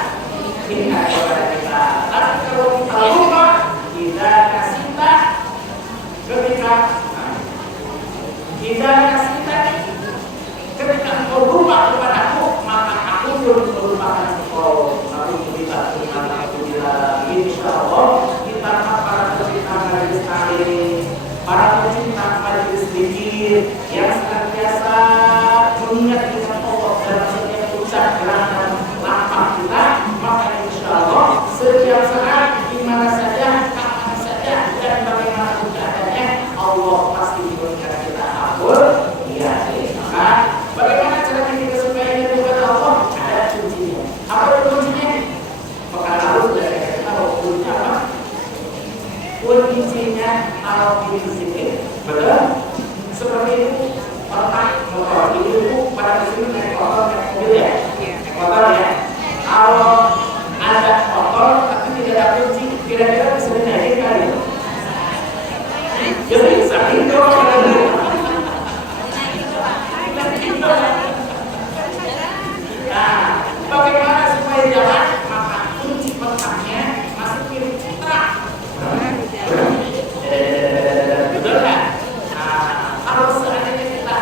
ingat kepada kita. Tapi kalau kita lupa, kita kasih ketika engkau lupa kepadaku, maka aku pun melupakan engkau. Lalu kita insya Allah kita para pecinta majelis taklim, para pecinta majelis zikir yang senantiasa mengingat Allah dalam setiap ucap gerak dan langkah kita, maka insya Allah setiap saat di mana saja, kapan saja dan bagaimana keadaannya, Allah pasti memberikan kita ampun. Iya, maka bagaimana cara kita supaya ingat kepada Allah? Ada kuncinya. Apa itu kuncinya? Maka harus dari kita tahu kuncinya apa? Kuncinya al-zikir. Betul? Seperti itu. Otak motor itu pada kesini naik motor, naik mobil ya. Naik motor ya. Kalau ada motor tapi tidak ada kunci, kira-kira bisa dinaikin kali. Ya bisa. Itu nah, bagaimana supaya jalan? Maka kunci kontaknya masukin putra. Betul kan? Nah, kalau seandainya kita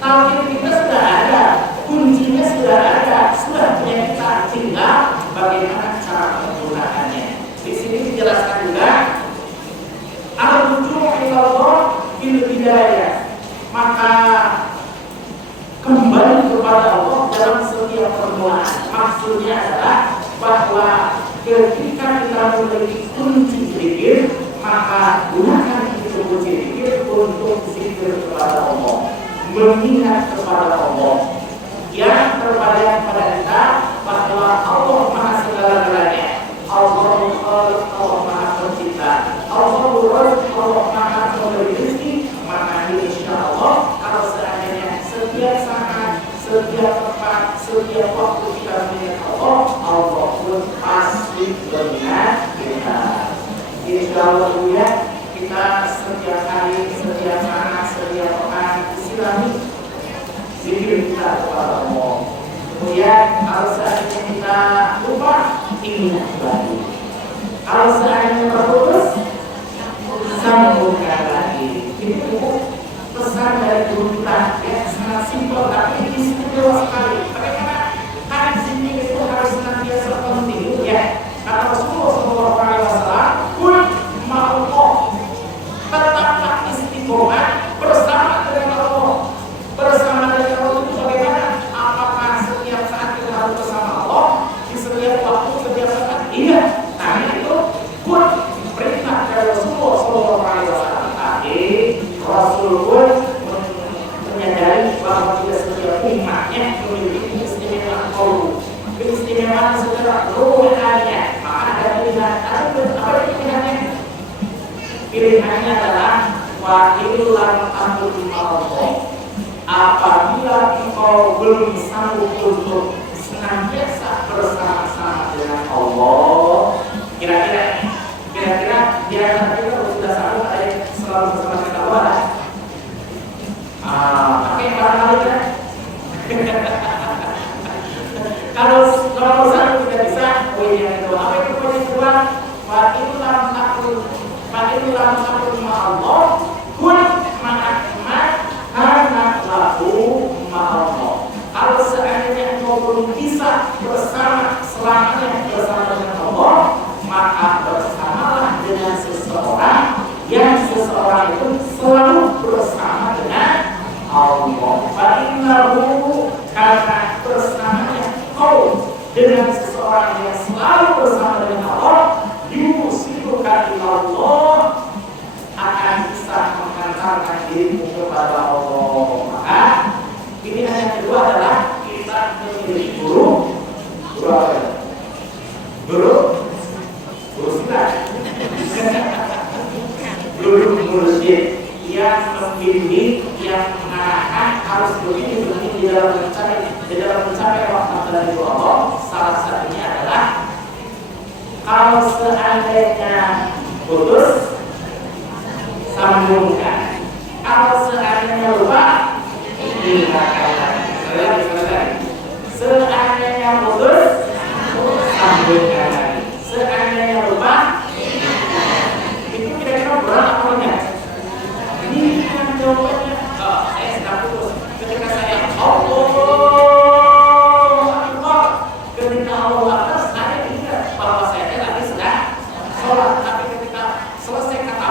tahu kita sudah ada, kuncinya sudah ada, sudah punya kita, tinggal bagaimana cara menggunakannya. Di sini dijelaskan juga al-rujuu ila Allah bil hidayah. Maka kembali kepada Allah dalam setiap permulaan. Maksudnya adalah bahwa ketika kita memiliki kunci zikir, maka gunakan itu kunci zikir untuk zikir kepada Allah, mengingat kepada Allah, yang terbayang pada kita bahwa Allah Maha segala-galanya, Allah Maha Pencipta, Allah Maha Pemberi rezeki. Maka insya Allah kalau seandainya setiap saat, setiap tempat, setiap waktu kita mengingat Allah, Allah pun pasti mengingat kita. Insya Allah ya, kita setiap hari, setiap saat, setiap pekan silami zikir kita kepada Allah. Kemudian kalau seandainya kita lupa, ingat lagi. Kalau seandainya terputus, sambungkan lagi. Itu pesan dari guru kita yang sangat simpel tapi istimewa sekali. Bagaimana hadis ini itu harus senantiasa penting ya. Kata Rasulullah SAW, "Kun ma'allah." Tetaplah istiqomah bersama dengan Allah. Bersama dengan Allah itu bagaimana? Apakah setiap saat kita harus bersama Allah di setiap waktu, setiap saat? Iya. Nah itu kun perintah dari Rasulullah SAW. Rasul pun menyadari bahwa tidak setiap bersatu di Allah, apabila engkau belum sanggup untuk senantiasa bersama-sama dengan Allah, kira-kira di antara kita sudah sanggup ada selalu bersama dengan Allah. Pakai barangkali kan? Kalau nomor satu tidak bisa, poin yang kedua. Apa itu poin yang kedua? Fa'inu lam takun ma'allah kun ma'akmat karena lahu ma'allah. Kalau seandainya engkau belum bisa bersama selamanya bersama dengan Allah, maka bersamalah dengan seseorang yang seseorang itu selalu bersama dengan Allah. Fa'innahu karena bersamanya kau dengan seseorang yang selalu bersama dengan Allah, yusiluka ilallah, akan bisa mengantarkan dirimu kepada Allah. Maka pilihan yang kedua adalah kita memilih guru apa ya? Guru silat, guru mursyid yang membimbing, yang mengarahkan harus begini di dalam mencapai rahmat dari Allah. Salah satunya adalah kalau seandainya putus, sambungkan. Kalau seandainya lupa, ingatkan. Seandainya putus, sambungkan. Seandainya lupa, itu kira-kira berat apa enggak? Ini yang jawabannya. Saya sedang putus. Ketika saya ketika Allah atas, saya ingat bahwa saya lagi sedang sholat. Tapi ketika selesai kata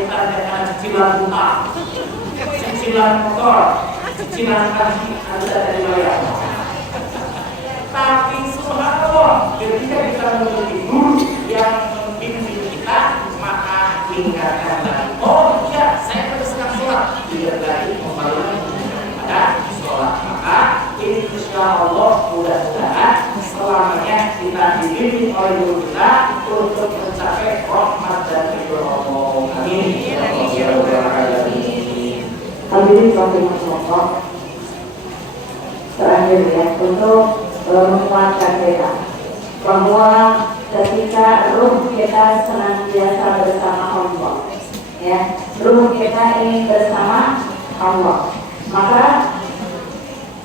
bukan dengan cicilan utang, cicilan motor, cicilan kaki Anda dari bayar. Tapi subhanallah, ketika kita memiliki guru yang membimbing kita, maka ingatkan lagi. Oh iya, saya sedang sholat. Tidak lagi kembali pada sholat. Maka ini insya Allah mudah-mudahan selamanya kita dibimbing oleh guru kita untuk mencapai rahmat dan ridho Allah. Amin. Hadirin Allah, terakhir ya, untuk menguatkan kita bahwa ketika ruh kita senantiasa bersama Allah, ya, ruh kita ini bersama Allah, maka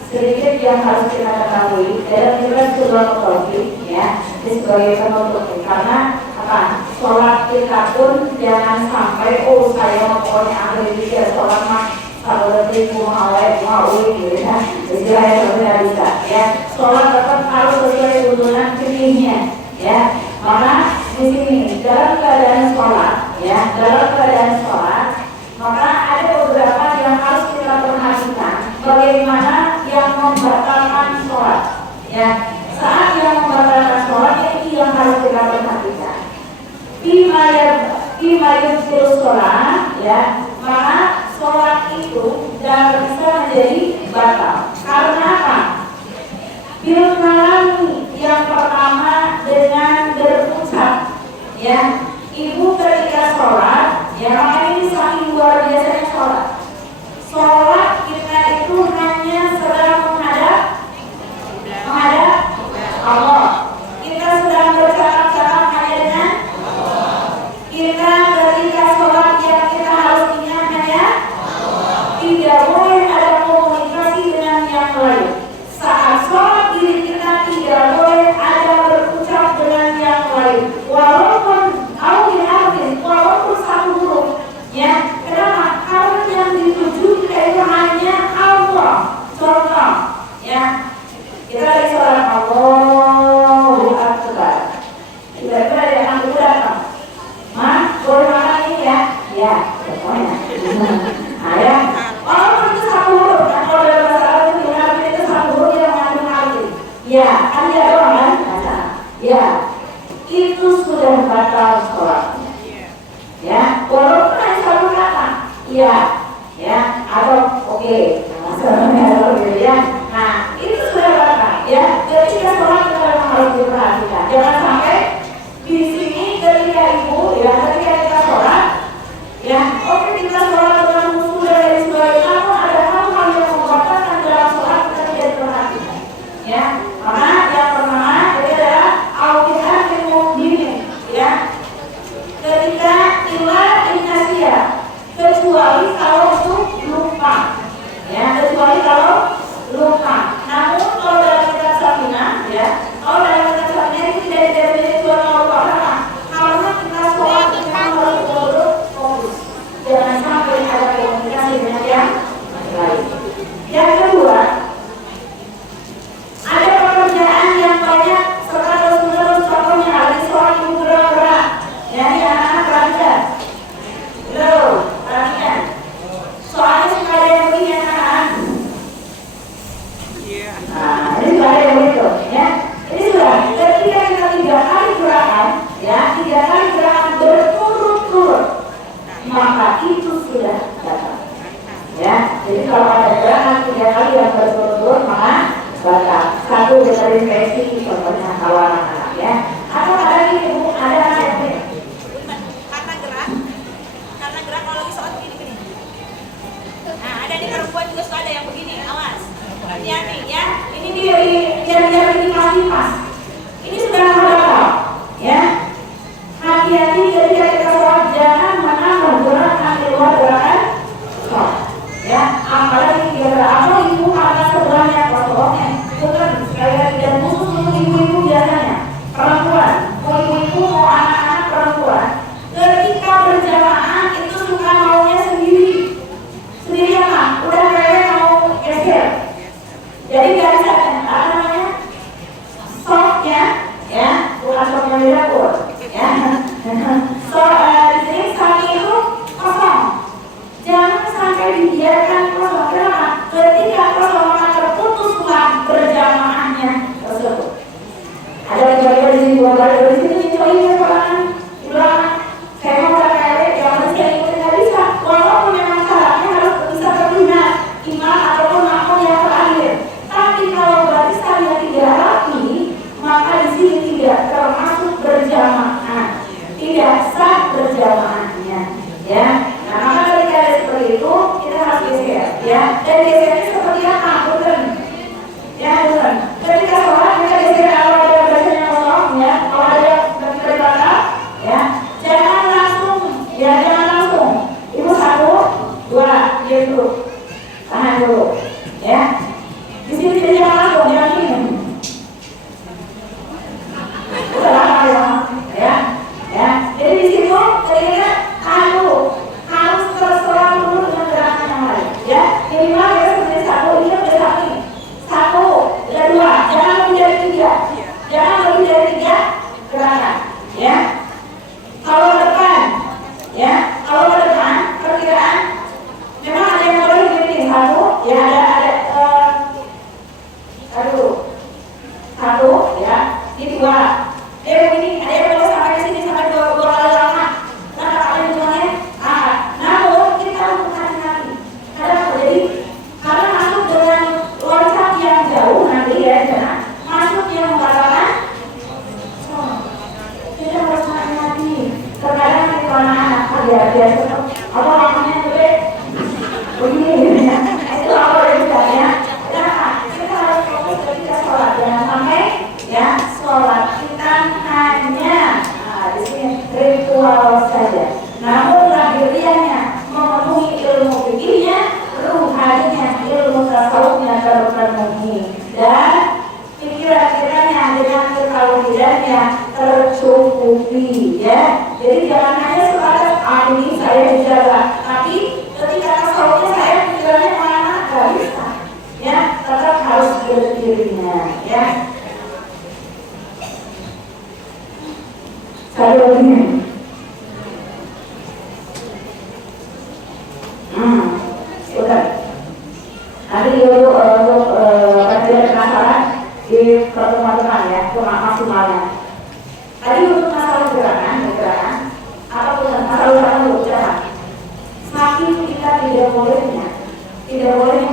sedikit yang harus kita ketahui dalam juga sebuah topik, ya, sebagai penutup, karena apa? Sholat kita pun jangan sampai saya pokoknya akhir dia sholat mah seperti gitu ya, istilahnya tidak bisa, ya. Sholat tetap harus sesuai tuntunan fikihnya, ya. Maka di sini dalam keadaan sholat, ya, maka ada beberapa yang harus kita perhatikan. Bagaimana yang membatalkan sholat, ya. Saat yang membatalkan sholat ini yang harus kita perhatikan. Bimayat sholat, ya, maka sholat itu tidak bisa menjadi batal. Karena apa? Bil kalami yang pertama dengan berucap, ya. Ibu ketika sholat, ya, maka ini saking luar biasanya sholat. Sholat kita itu hanya sedang menghadap Allah. Kita sedang bercakap-cakap hanya dengan kita. Ketika sholat yang kita harus ingat hanya tidak boleh ada komunikasi dengan yang lain. Saat sholat diri kita tidak boleh ada berucap dengan yang lain, walaupun satu huruf, ya. Kenapa? Karena yang dituju kita itu hanya Allah. Contoh, ya, kita lagi sholat Allahu Akbar. Tiba-tiba ada yang ambil datang, boleh makan ini ya? Ya, pokoknya. Nah, ya. Walaupun itu satu huruf, kan kalau dalam bahasa Arab itu diartikan itu satu huruf yang mengandung arti. Ya, kan dia doang kan? Ya, itu sudah batal sholatnya. Ya, walaupun hanya satu kata, ya, atau oke, ya. Nah, itu sudah batal, ya. Ketika sholat kita memang harus diperhatikan. Jangan sampai di sini ketika kita sholat, ya, oke, kita Oh, dalam keterangannya itu tidak menjadi dua karena kita sholat kita harus fokus. Jangan sampai ada komunikasi dengan yang lain. Yang kedua, ada pekerjaan yang banyak serta terus-menerus, contohnya lagi sholat ibu gerak-gerak. Jadi anak-anak perhatian. Perhatian. Soalnya suka ada yang begini anak-anak. Nah, ini sudah ada yang begitu, ya. Ini sudah ketika kita 3 kali gerakan, ya, 3 kali gerakan berturut-turut, maka itu sudah batal. Ya, jadi kalau ada gerakan 3 kali yang berturut-turut, maka batal. Satu desinfeksi, contohnya kalau anak-anak, ya. Atau ada ini, Bu, ada anak ini. Karena gerak kalau lagi sholat begini. Nah, ada di perempuan juga suka ada yang begini, awas. Hati-hati ya. Ini dia biar ini pas. Ini sudah batal, ya. Hati-hati ketika kita sholat, jangan menambah gerakan di luar gerakan sholat, ya. Apalagi apa ibu anak sebelahnya kosongnya, bukan sekali lagi dan khusus untuk ibu-ibu biasanya perempuan, mau ibu-ibu mau anak-anak perempuan, ketika berjamaah itu suka maunya sendirian lah, udah kayak mau geser. Jadi garisannya apa namanya? Softnya, ya, bukan softnya di dapur, ya. So di sini samping itu kosong. Jangan sampai dibiarkan kosong. Kenapa? Ketika kosong maka terputuslah berjamaahnya tersebut. Ada lagi di sini, dua kali di sini, ini di belakang. Saya mau KW, yang saya ikutin nggak bisa. Walaupun memang syaratnya harus bisa terlihat imam ataupun makmum yang terakhir. Tapi kalau barisan yang tidak rapi, maka di sini tidak termasuk berjamaah, tidak sah berjamaahnya, ya. Nah, maka ketika ada seperti itu, kita harus geser, ya. Dan gesernya seperti apa? Betul, ya, betul. Ketika sholat kita geser kalau ada bacanya kosong, ya. Kalau ada beribadah, ya. Jangan langsung, ya, jangan langsung. Ibu 1, 2, dia dulu, tahan dulu, ya. Di sini tidak jangan langsung, jangan ini. Udah lama ya. Jadi di situ ketika harus terserah dulu dengan gerakan yang lain, ya. Minimal ya seperti 1, ini udah 1, udah 2, jangan lebih dari 3, jangan lebih dari 3 gerakan, ya. Kalau ke depan, ya, kalau ke depan perkiraan memang ada yang boleh begini 1, ya, ada 1, ya, ini 2. Dia begini, ada yang boleh sampai ke sini sampai 2 kali lama. Kenapa kali hitungannya? Namun kita harus hati-hati. Kadang jadi karena masuk dengan loncat yang jauh nanti, ya, jangan masuk yang membatalkan. Kita harus hati-hati. Terkadang di anak-anak biasa apa namanya gede begini, ya. Itu apa ya? Kenapa? Kita harus fokus ketika sholat, jangan sampai, ya, sholat kita hanya di sini ritual saja. Namun lahiriahnya memenuhi ilmu fikihnya, ruhaninya, ilmu tasawufnya terpenuhi, dan pikiran-pikirannya dengan ketauhidannya tercukupi, ya. Jadi jangan hanya sebatas ini saya dijaga, tapi ketika tasawufnya saya pikirannya mana nggak bisa, ya. Tetap harus berdirinya, ya. Saya begini. Udah. Nanti untuk kajian penasaran di pertemuan depan, ya, maksimalnya. Tadi untuk masalah gerakan, apapun masalah ucapan. Semakin kita tidak bolehnya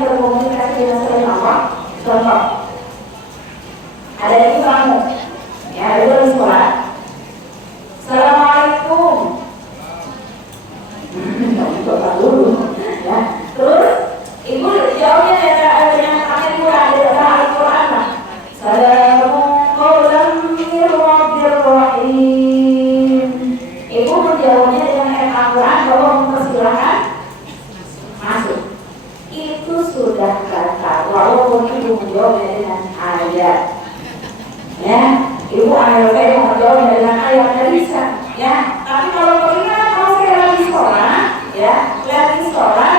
berkomunikasi dengan selain Allah. Contoh, ada yang kamu, ya, itu di sekolah. Assalamualaikum. Dulu, ya. Terus ibu jawabnya dengan pakai Quran, dengan Al-Quran. Assalamualaikum warahmatullahi wabarakatuh. Ibu menjawabnya dengan ayat Al-Quran bahwa mempersilahkan masuk. Itu sudah kata, walaupun ibu menjawabnya dengan ayat. ya. Ibu ALT ngobrol dengan ayah nggak bisa, ya. Tapi kalau mengingat kalau saya lagi sekolah, ya, lagi sekolah,